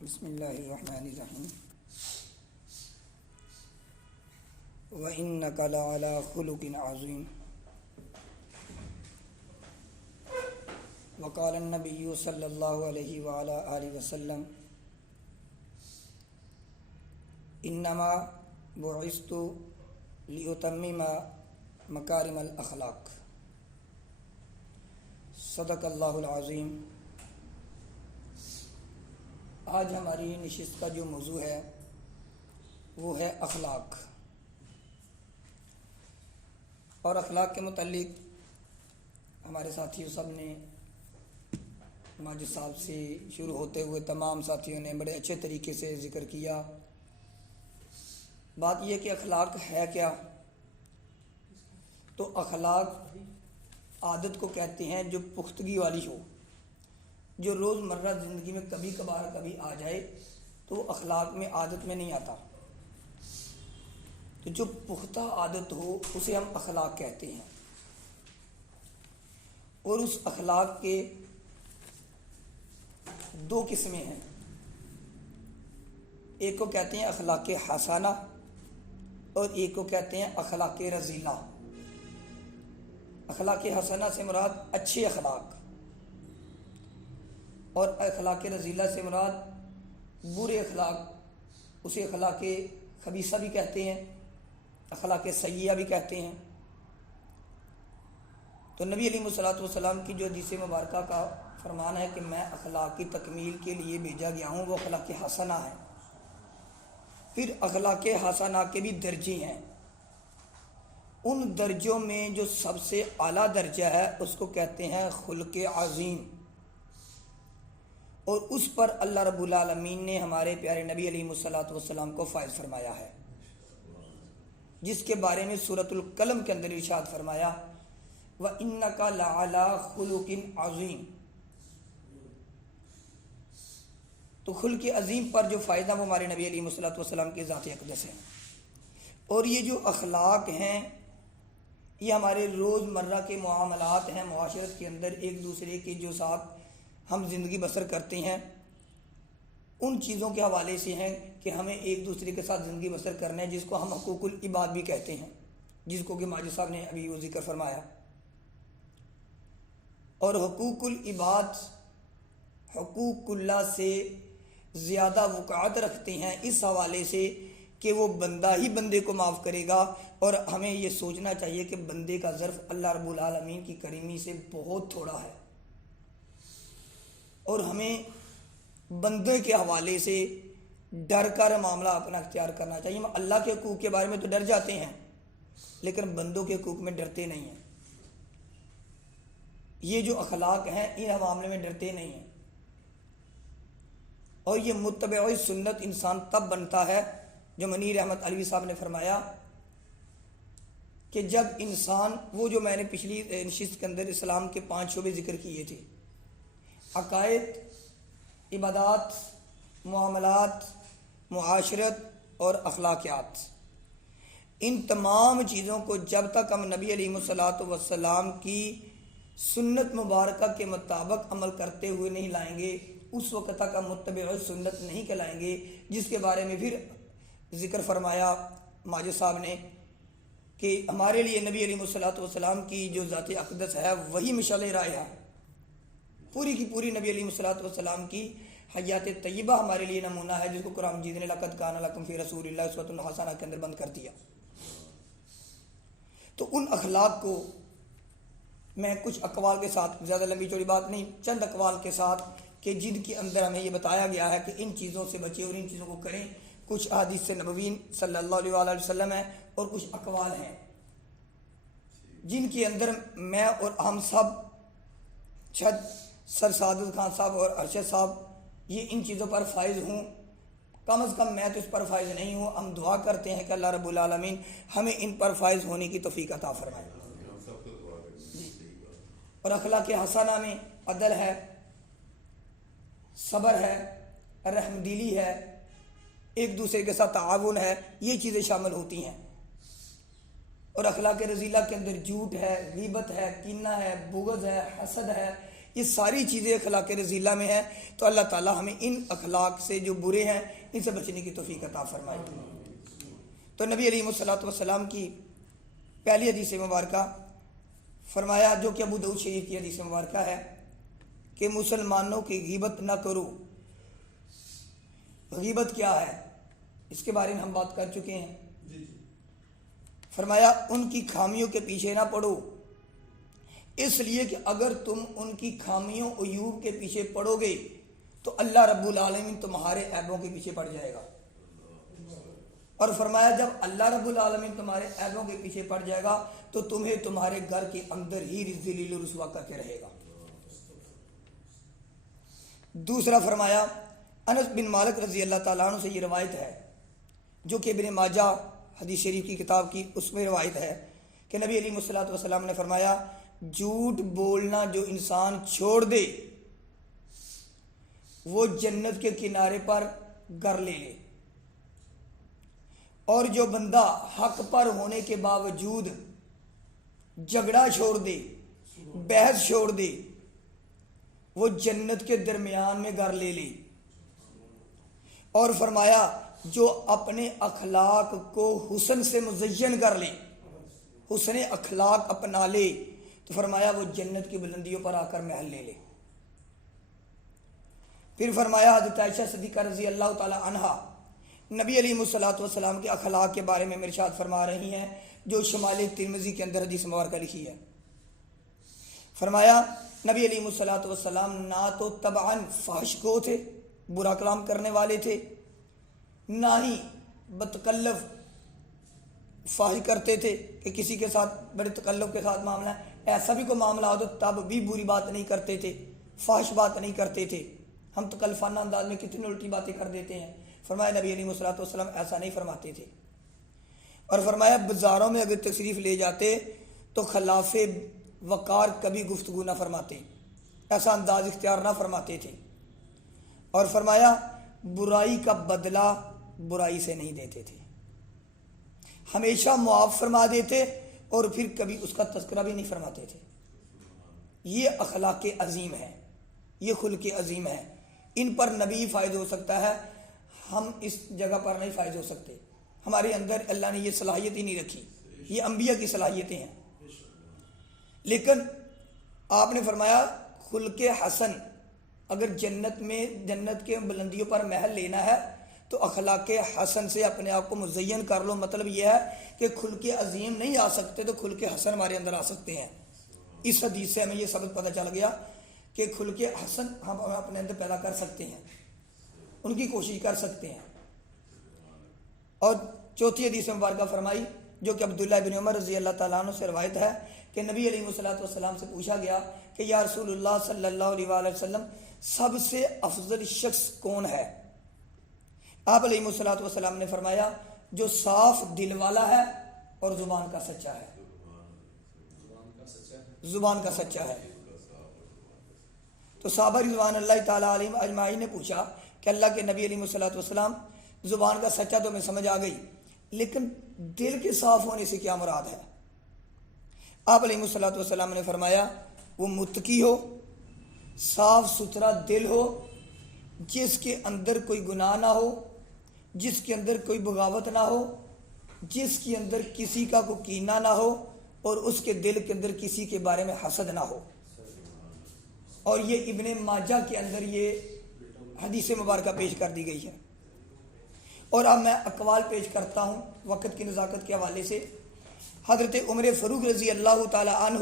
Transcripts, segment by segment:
بسم اللہ الرحمن الرحیم وَإِنَّكَ لَعَلَىٰ خُلُقٍ عَظِيمٍ وقال النبی صلی اللہ علیہ وآلہ آلہ وسلم انما بعثت لأتمم مکارم الاخلاق صدق اللہ العظیم۔ آج ہماری نشست کا جو موضوع ہے وہ ہے اخلاق، اور اخلاق کے متعلق ہمارے ساتھیوں سب نے ماجد صاحب سے شروع ہوتے ہوئے تمام ساتھیوں نے بڑے اچھے طریقے سے ذکر کیا۔ بات یہ کہ اخلاق ہے کیا؟ تو اخلاق عادت کو کہتے ہیں جو پختگی والی ہو، جو روز مرہ زندگی میں کبھی کبھار کبھی آ جائے تو وہ اخلاق میں عادت میں نہیں آتا۔ تو جو پختہ عادت ہو اسے ہم اخلاق کہتے ہیں، اور اس اخلاق کے دو قسمیں ہیں۔ ایک کو کہتے ہیں اخلاق حسنہ اور ایک کو کہتے ہیں اخلاق رذیلہ۔ اخلاق حسنہ سے مراد اچھے اخلاق، اور اخلاق رذیلہ سے مراد برے اخلاق، اسے اخلاق خبیثہ بھی کہتے ہیں، اخلاق سیئہ بھی کہتے ہیں۔ تو نبی علیہ الصلوۃ والسلام کی جو حدیث مبارکہ کا فرمان ہے کہ میں اخلاق کی تکمیل کے لیے بھیجا گیا ہوں، وہ اخلاق حسنہ ہے۔ پھر اخلاق حسنہ کے بھی درجے ہیں، ان درجوں میں جو سب سے اعلیٰ درجہ ہے اس کو کہتے ہیں خلق عظیم، اور اس پر اللہ رب العالمین نے ہمارے پیارے نبی علیہ الصلوۃ والسلام کو فائز فرمایا ہے، جس کے بارے میں سورۃ القلم کے اندر ارشاد فرمایا وَإِنَّكَ لَعَلَىٰ خُلُقٍ عَظِيمٍ۔ تو خلق عظیم پر جو فائدہ وہ ہمارے نبی علیہ الصلوۃ والسلام کی ذات اقدس ہے۔ اور یہ جو اخلاق ہیں یہ ہمارے روز مرہ کے معاملات ہیں، معاشرت کے اندر ایک دوسرے کے جو ساتھ ہم زندگی بسر کرتے ہیں ان چیزوں کے حوالے سے ہیں کہ ہمیں ایک دوسرے کے ساتھ زندگی بسر کرنا ہے، جس کو ہم حقوق العباد بھی کہتے ہیں، جس کو کہ ماجد صاحب نے ابھی وہ ذکر فرمایا۔ اور حقوق العباد حقوق اللہ سے زیادہ وقعت رکھتے ہیں اس حوالے سے کہ وہ بندہ ہی بندے کو معاف کرے گا، اور ہمیں یہ سوچنا چاہیے کہ بندے کا ظرف اللہ رب العالمین کی کریمی سے بہت تھوڑا ہے، اور ہمیں بندے کے حوالے سے ڈر کر معاملہ اپنا اختیار کرنا چاہیے۔ ہم اللہ کے حقوق کے بارے میں تو ڈر جاتے ہیں لیکن بندوں کے حقوق میں ڈرتے نہیں ہیں۔ یہ جو اخلاق ہیں ان معاملے میں ڈرتے نہیں ہیں، اور یہ متبع سنت انسان تب بنتا ہے، جو منیر احمد علوی صاحب نے فرمایا کہ جب انسان وہ جو میں نے پچھلی نشست کے اندر اسلام کے 5 شعبے ذکر کیے تھے، عقائد، عبادات، معاملات، معاشرت اور اخلاقیات، ان تمام چیزوں کو جب تک ہم نبی علیہ الصلوۃ والسلام کی سنت مبارکہ کے مطابق عمل کرتے ہوئے نہیں لائیں گے اس وقت تک ہم متبع سنت نہیں کہلائیں گے، جس کے بارے میں پھر ذکر فرمایا ماجد صاحب نے کہ ہمارے لیے نبی علیہ الصلوۃ والسلام کی جو ذات اقدس ہے وہی مشعل راہ ہے، پوری کی پوری نبی علیہ الصلوۃ والسلام کی حیات طیبہ ہمارے لیے نمونہ ہے، جس کو قرآن مجید نے لقد کان لکم فی رسول اللہ اسوۃ حسنہ کے اندر بند کر دیا۔ تو ان اخلاق کو میں کچھ اقوال کے ساتھ، زیادہ لمبی چوڑی بات نہیں، چند اقوال کے ساتھ کہ جن کے اندر ہمیں یہ بتایا گیا ہے کہ ان چیزوں سے بچیں اور ان چیزوں کو کریں، کچھ احادیث نبوی صلی اللہ علیہ وآلہ وسلم ہیں اور کچھ اقوال ہیں جن کے اندر میں اور ہم سب سر سعادت خان صاحب اور ارشد صاحب یہ ان چیزوں پر فائز ہوں، کم از کم میں تو اس پر فائز نہیں ہوں۔ ہم دعا کرتے ہیں کہ اللہ رب العالمین ہمیں ان پر فائز ہونے کی توفیق عطا فرمائے۔ اور اخلاق حسنہ میں عدل ہے، صبر ہے، رحم دلی ہے، ایک دوسرے کے ساتھ تعاون ہے، یہ چیزیں شامل ہوتی ہیں۔ اور اخلاق رذیلہ کے اندر جھوٹ ہے، غیبت ہے، کینہ ہے، بغض ہے، حسد ہے، یہ ساری چیزیں اخلاق رذیلہ میں ہیں. تو اللہ تعالیٰ ہمیں ان اخلاق سے جو برے ہیں ان سے بچنے کی توفیق عطا فرمائے. تو نبی علیہ الصلوۃ والسلام کی پہلی حدیث مبارکہ فرمایا، جو کہ ابو داؤد شریف کی حدیث مبارکہ ہے، کہ مسلمانوں کی غیبت نہ کرو. غیبت کیا ہے اس کے بارے میں ہم بات کر چکے ہیں. فرمایا ان کی خامیوں کے پیچھے نہ پڑو، اس لیے کہ اگر تم ان کی خامیوں عیوب کے پیچھے پڑو گے تو اللہ رب العالمین تمہارے عیبوں کے پیچھے پڑ جائے گا. اور فرمایا جب اللہ رب العالمین تمہارے عیبوں کے پیچھے پڑ جائے گا تو تمہیں تمہارے گھر کے اندر ہی ذلیل و رسوا کر کے رہے گا. دوسرا فرمایا، انس بن مالک رضی اللہ تعالیٰ عنہ سے یہ روایت ہے جو کہ ابن ماجہ حدیث شریف کی کتاب کی اس میں روایت ہے کہ نبی علیہ الصلوۃ والسلام نے فرمایا، جھوٹ بولنا جو انسان چھوڑ دے وہ جنت کے کنارے پر گھر لے لے، اور جو بندہ حق پر ہونے کے باوجود جھگڑا چھوڑ دے، بحث چھوڑ دے، وہ جنت کے درمیان میں گھر لے لے. اور فرمایا جو اپنے اخلاق کو حسن سے مزین کر لے، حسن اخلاق اپنا لے، تو فرمایا وہ جنت کی بلندیوں پر آ کر محل لے لے. پھر فرمایا حضرت عائشہ صدیقہ رضی اللہ تعالی عنہا نبی علیہ الصلوۃ والسلام کے اخلاق کے بارے میں ارشاد فرما رہی ہیں، جو شمال ترمذی کے اندر حدیث مبارکہ لکھی ہے. فرمایا نبی علیہ الصلوۃ والسلام نہ تو طبعاً فحش گو تھے، برا کلام کرنے والے تھے، نہ ہی بتکلف فحش کرتے تھے کہ کسی کے ساتھ بڑے تکلف کے ساتھ معاملہ ہے، ایسا بھی کوئی معاملہ ہو تو تب بھی بری بات نہیں کرتے تھے، فحش بات نہیں کرتے تھے. ہم تکلفانہ انداز میں کتنی الٹی باتیں کر دیتے ہیں. فرمایا نبی علیہ الصلوۃ والسلام ایسا نہیں فرماتے تھے. اور فرمایا بازاروں میں اگر تشریف لے جاتے تو خلاف وقار کبھی گفتگو نہ فرماتے، ایسا انداز اختیار نہ فرماتے تھے. اور فرمایا برائی کا بدلہ برائی سے نہیں دیتے تھے، ہمیشہ معاف فرما دیتے اور پھر کبھی اس کا تذکرہ بھی نہیں فرماتے تھے. یہ اخلاق عظیم ہے، یہ خلق عظیم ہے. ان پر نبی فائز ہو سکتا ہے، ہم اس جگہ پر نہیں فائز ہو سکتے. ہمارے اندر اللہ نے یہ صلاحیت ہی نہیں رکھی، یہ انبیاء کی صلاحیتیں ہیں. لیکن آپ نے فرمایا خلق حسن اگر جنت کے بلندیوں پر محل لینا ہے تو اخلاق حسن سے اپنے آپ کو مزین کر لو. مطلب یہ ہے کہ خلق عظیم نہیں آ سکتے تو خلق حسن ہمارے اندر آ سکتے ہیں. اس حدیث سے ہمیں یہ ثابت پتہ چل گیا کہ خلق حسن ہم اپنے اندر پیدا کر سکتے ہیں، ان کی کوشش کر سکتے ہیں. اور چوتھی حدیث مبارکہ فرمائی جو کہ عبداللہ بن عمر رضی اللہ تعالیٰ عنہ سے روایت ہے کہ نبی علیہ الصلوۃ والسلام سے پوچھا گیا کہ یا رسول اللہ صلی اللہ علیہ وآلہ وسلم سب سے افضل شخص کون ہے؟ آپ علیہ الصلوۃ والسلام نے فرمایا جو صاف دل والا ہے اور زبان کا سچا ہے. زبان کا سچا ہے. تو صحابہ رضوان اللہ تعالیٰ علیہم اجمعین نے پوچھا کہ اللہ کے نبی علیہ الصلوۃ والسلام زبان کا سچا تو میں سمجھ آ گئی، لیکن دل کے صاف ہونے سے کیا مراد ہے؟ آپ علیہ الصلوۃ والسلام نے فرمایا وہ متقی ہو، صاف ستھرا دل ہو، جس کے اندر کوئی گناہ نہ ہو، جس کے اندر کوئی بغاوت نہ ہو، جس کے اندر کسی کا کوئی کینہ نہ ہو، اور اس کے دل کے اندر کسی کے بارے میں حسد نہ ہو. اور یہ ابن ماجہ کے اندر یہ حدیث مبارکہ پیش کر دی گئی ہے. اور اب میں اقوال پیش کرتا ہوں وقت کی نزاکت کے حوالے سے. حضرت عمر فاروق رضی اللہ تعالی عنہ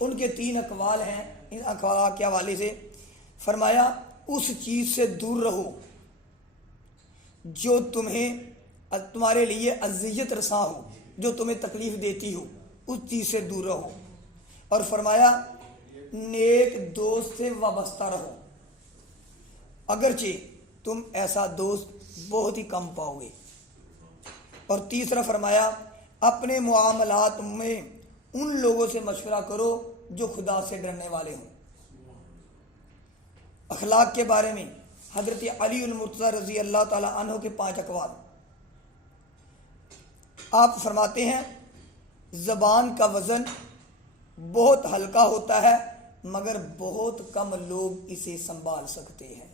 ان کے 3 اقوال ہیں. ان اقوال کے حوالے سے فرمایا اس چیز سے دور رہو جو تمہارے لیے اذیت رساں ہو، جو تمہیں تکلیف دیتی ہو، اس چیز سے دور رہو. اور فرمایا نیک دوست سے وابستہ رہو، اگرچہ تم ایسا دوست بہت ہی کم پاؤ گے. اور تیسرا فرمایا اپنے معاملات میں ان لوگوں سے مشورہ کرو جو خدا سے ڈرنے والے ہوں. اخلاق کے بارے میں حضرت علی المرتضی رضی اللہ تعالی عنہ کے 5 اقوال. آپ فرماتے ہیں زبان کا وزن بہت ہلکا ہوتا ہے مگر بہت کم لوگ اسے سنبھال سکتے ہیں۔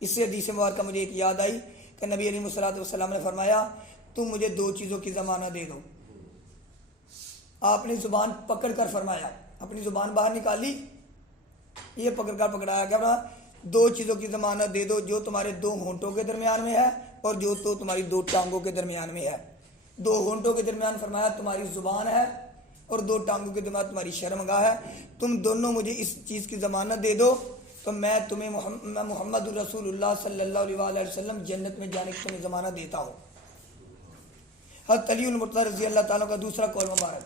اس سے حدیث مبارکہ مجھے ایک یاد آئی کہ نبی علیہ الصلوۃ والسلام نے فرمایا تم مجھے 2 چیزوں کی ضمانت دے دو۔ آپ نے زبان پکڑ کر فرمایا، اپنی زبان باہر نکالی، یہ پکڑایا گیا، 2 چیزوں کی ضمانت دے دو، جو تمہارے 2 ہونٹوں کے درمیان میں ہے اور جو تو تمہاری 2 ٹانگوں کے درمیان میں ہے۔ 2 ہونٹوں کے درمیان فرمایا تمہاری زبان ہے اور 2 ٹانگوں کے درمیان تمہاری شرمگاہ ہے۔ تم دونوں مجھے اس چیز کی ضمانت دے دو تو میں تمہیں محمد رسول اللہ صلی اللہ علیہ وسلم جنت میں جانے کی تمہیں ضمانت دیتا ہوں۔ حضرت علی المرتضی رضی اللہ تعالیٰ کا دوسرا قول مبارک،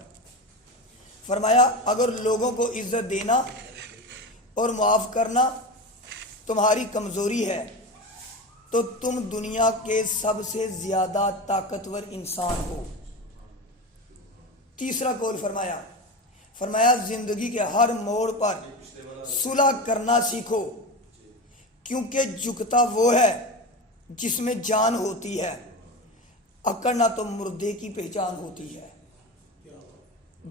فرمایا اگر لوگوں کو عزت دینا اور معاف کرنا تمہاری کمزوری ہے تو تم دنیا کے سب سے زیادہ طاقتور انسان ہو۔ تیسرا قول فرمایا زندگی کے ہر موڑ پر صلح کرنا سیکھو، کیونکہ جھکتا وہ ہے جس میں جان ہوتی ہے، اکڑنا تو مردے کی پہچان ہوتی ہے۔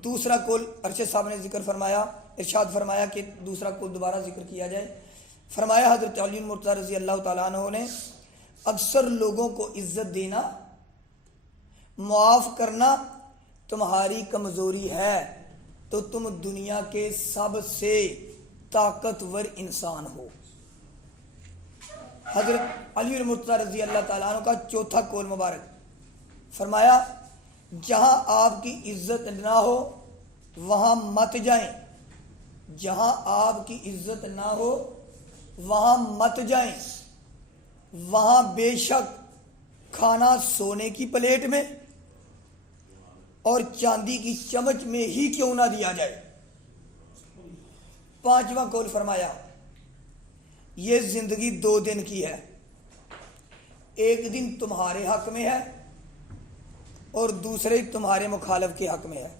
دوسرا قول ارشد صاحب نے ذکر فرمایا، ارشاد فرمایا کہ دوسرا قول دوبارہ ذکر کیا جائے۔ فرمایا حضرت علی المرتضی رضی اللہ تعالیٰ عنہ نے اکثر لوگوں کو عزت دینا، معاف کرنا تمہاری کمزوری ہے تو تم دنیا کے سب سے طاقتور انسان ہو۔ حضرت علی المرتضی رضی اللہ تعالیٰ عنہ کا چوتھا قول مبارک، فرمایا جہاں آپ کی عزت نہ ہو وہاں مت جائیں، جہاں آپ کی عزت نہ ہو وہاں مت جائیں، وہاں بے شک کھانا سونے کی پلیٹ میں اور چاندی کی چمچ میں ہی کیوں نہ دیا جائے۔ پانچواں قول فرمایا یہ زندگی 2 دن کی ہے، ایک دن تمہارے حق میں ہے اور دوسرے تمہارے مخالف کے حق میں ہے۔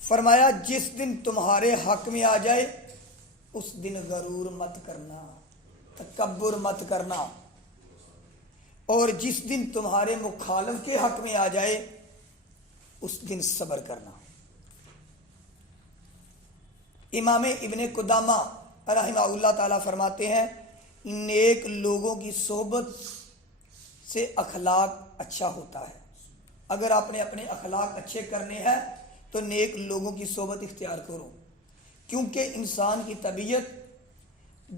فرمایا جس دن تمہارے حق میں آ جائے اس دن غرور مت کرنا، تکبر مت کرنا، اور جس دن تمہارے مخالف کے حق میں آ جائے اس دن صبر کرنا۔ امام ابن قدامہ رحمہ اللہ تعالیٰ فرماتے ہیں نیک لوگوں کی صحبت سے اخلاق اچھا ہوتا ہے۔ اگر آپ نے اپنے اخلاق اچھے کرنے ہیں تو نیک لوگوں کی صحبت اختیار کرو، کیونکہ انسان کی طبیعت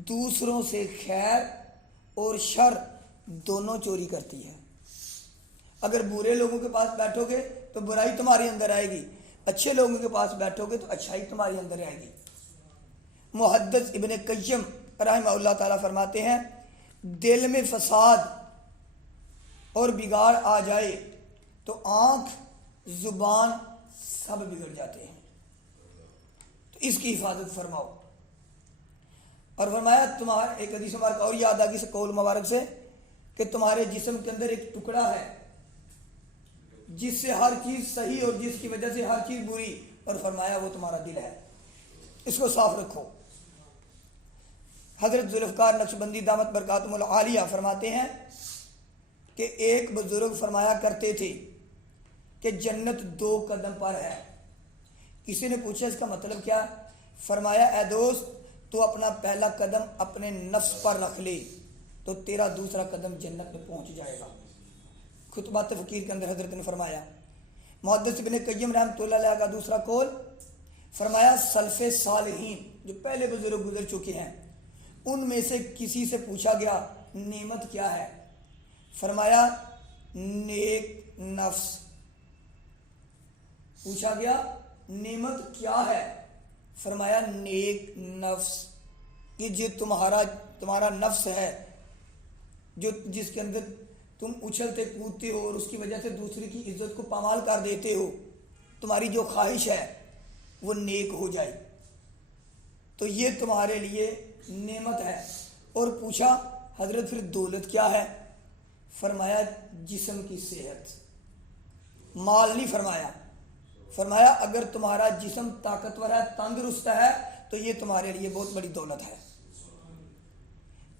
دوسروں سے خیر اور شر دونوں چوری کرتی ہے۔ اگر برے لوگوں کے پاس بیٹھو گے تو برائی تمہارے اندر آئے گی، اچھے لوگوں کے پاس بیٹھو گے تو اچھائی تمہارے اندر آئے گی۔ محدث ابن قیم رحمہ اللہ تعالیٰ فرماتے ہیں دل میں فساد اور بگاڑ آ جائے تو آنکھ زبان سب بگڑ جاتے ہیں، تو اس کی حفاظت فرماؤ۔ اور فرمایا تمہارا ایک حدیث مبارک اور یاد آ گئی اس قول مبارک سے کہ تمہارے جسم کے اندر ایک ٹکڑا ہے جس سے ہر چیز صحیح اور جس کی وجہ سے ہر چیز بری، اور فرمایا وہ تمہارا دل ہے، اس کو صاف رکھو۔ حضرت ذوالفقار نقشبندی دامت برکاتہم العالیہ فرماتے ہیں کہ ایک بزرگ فرمایا کرتے تھے کہ جنت 2 قدم پر ہے۔ کسی نے پوچھا اس کا مطلب کیا؟ فرمایا اے دوست تو اپنا پہلا قدم اپنے نفس پر رکھ لے تو تیرا دوسرا قدم جنت میں پہنچ جائے گا۔ خطبات فقیر کے اندر حضرت نے فرمایا۔ محدث ابن قیم رحمۃ اللہ علیہ کا دوسرا قول فرمایا سلف صالحین جو پہلے بزرگ گزر چکے ہیں ان میں سے کسی سے پوچھا گیا نعمت کیا ہے؟ فرمایا نیک نفس۔ پوچھا گیا نعمت کیا ہے؟ فرمایا نیک نفس۔ یہ جو تمہارا نفس ہے جو جس کے اندر تم اچھلتے کودتے ہو اور اس کی وجہ سے دوسرے کی عزت کو پامال کر دیتے ہو، تمہاری جو خواہش ہے وہ نیک ہو جائے تو یہ تمہارے لیے نعمت ہے۔ اور پوچھا حضرت پھر دولت کیا ہے؟ فرمایا جسم کی صحت، مال نہیں فرمایا۔ فرمایا اگر تمہارا جسم طاقتور ہے تندرست ہے تو یہ تمہارے لیے بہت بڑی دولت ہے۔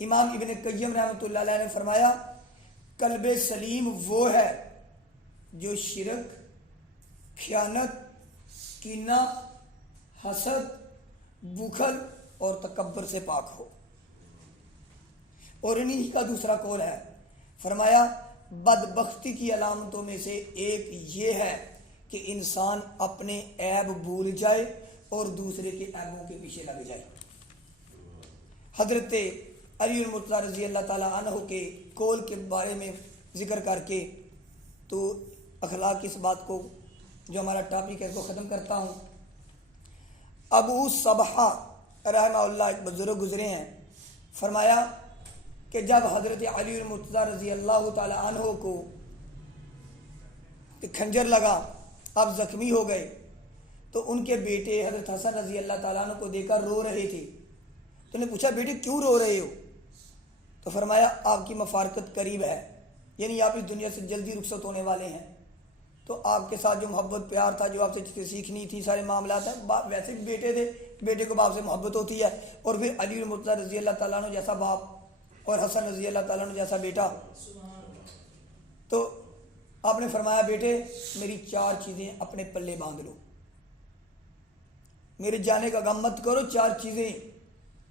امام ابن قیم رحمۃ اللہ علیہ نے فرمایا قلب سلیم وہ ہے جو شرک، خیانت، کینہ حسد، بخل اور تکبر سے پاک ہو۔ اور انہی کا دوسرا قول ہے، فرمایا بدبختی کی علامتوں میں سے ایک یہ ہے کہ انسان اپنے عیب بھول جائے اور دوسرے کے عیبوں کے پیچھے لگ جائے۔ حضرت علی المرتضیٰ رضی اللہ تعالیٰ عنہ کے قول کے بارے میں ذکر کر کے تو اخلاق کی اس بات کو جو ہمارا ٹاپک ہے کو ختم کرتا ہوں۔ ابو صبحہ رحمہ اللہ ایک بزرگ گزرے ہیں، فرمایا کہ جب حضرت علی المرتضیٰ رضی اللہ تعالی عنہ کو کھنجر لگا، اب زخمی ہو گئے، تو ان کے بیٹے حضرت حسن رضی اللہ تعالیٰ عنہ کو دیکھ کر رو رہے تھے۔ تو انہیں پوچھا بیٹے کیوں رو رہے ہو؟ تو فرمایا آپ کی مفارقت قریب ہے، یعنی آپ اس دنیا سے جلدی رخصت ہونے والے ہیں، تو آپ کے ساتھ جو محبت پیار تھا، جو آپ سے چیزیں سیکھنی تھی، سارے معاملات ہیں، باپ ویسے بھی بیٹے تھے، بیٹے کو باپ سے محبت ہوتی ہے، اور پھر علی المرتضیٰ رضی اللہ تعالیٰ عنہ جیسا باپ اور حسن رضی اللہ تعالیٰ عنہ جیسا بیٹا۔ تو آپ نے فرمایا بیٹے میری 4 چیزیں اپنے پلے باندھ لو، میرے جانے کا غم مت کرو، 4 چیزیں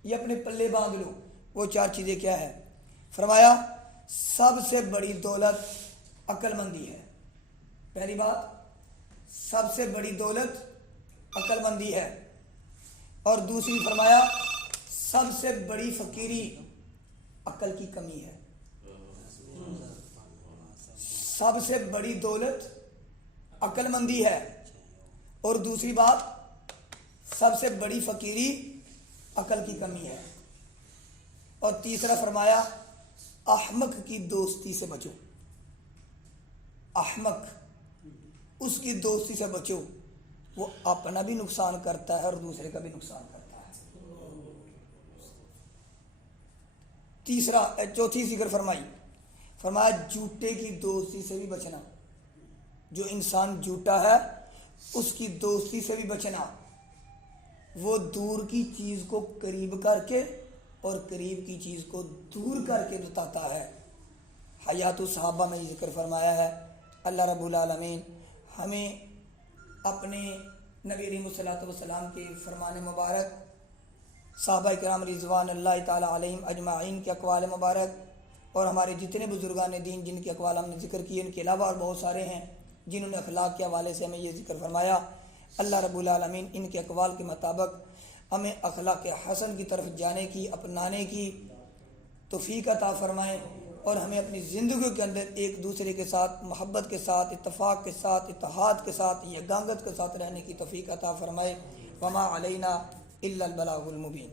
یہ اپنے پلے باندھ لو۔ وہ 4 چیزیں کیا ہے؟ فرمایا سب سے بڑی دولت عقل مندی ہے۔ پہلی بات، سب سے بڑی دولت عقل مندی ہے، اور دوسری فرمایا سب سے بڑی فقیری عقل کی کمی ہے۔ سب سے بڑی دولت عقل مندی ہے، اور دوسری بات سب سے بڑی فقیری عقل کی کمی ہے، اور تیسرا فرمایا احمق کی دوستی سے بچو۔ احمق، اس کی دوستی سے بچو، وہ اپنا بھی نقصان کرتا ہے اور دوسرے کا بھی نقصان کرتا ہے۔ چوتھی ذکر فرمایا جھوٹے کی دوستی سے بھی بچنا۔ جو انسان جھوٹا ہے اس کی دوستی سے بھی بچنا، وہ دور کی چیز کو قریب کر کے اور قریب کی چیز کو دور کر کے بتاتا ہے۔ حیات الصحابہ میں یہ ذکر فرمایا ہے۔ اللہ رب العالمین ہمیں اپنے نبی علیہ الصلوۃ والسلام کے فرمان مبارک، صحابہ کرام رضوان اللہ تعالی علیہم اجمعین کے اقوال مبارک، اور ہمارے جتنے بزرگان دین جن کے اقوال ہم نے ذکر کیے، ان کے علاوہ اور بہت سارے ہیں جنہوں نے اخلاق کے حوالے سے ہمیں یہ ذکر فرمایا، اللہ رب العالمین ان کے اقوال کے مطابق ہمیں اخلاق حسن کی طرف جانے کی، اپنانے کی توفیق عطا فرمائیں، اور ہمیں اپنی زندگی کے اندر ایک دوسرے کے ساتھ محبت کے ساتھ، اتفاق کے ساتھ، اتحاد کے ساتھ، یگانگت کے ساتھ رہنے کی توفیق عطا فرمائے۔ وما علینا الا البلاغ المبین۔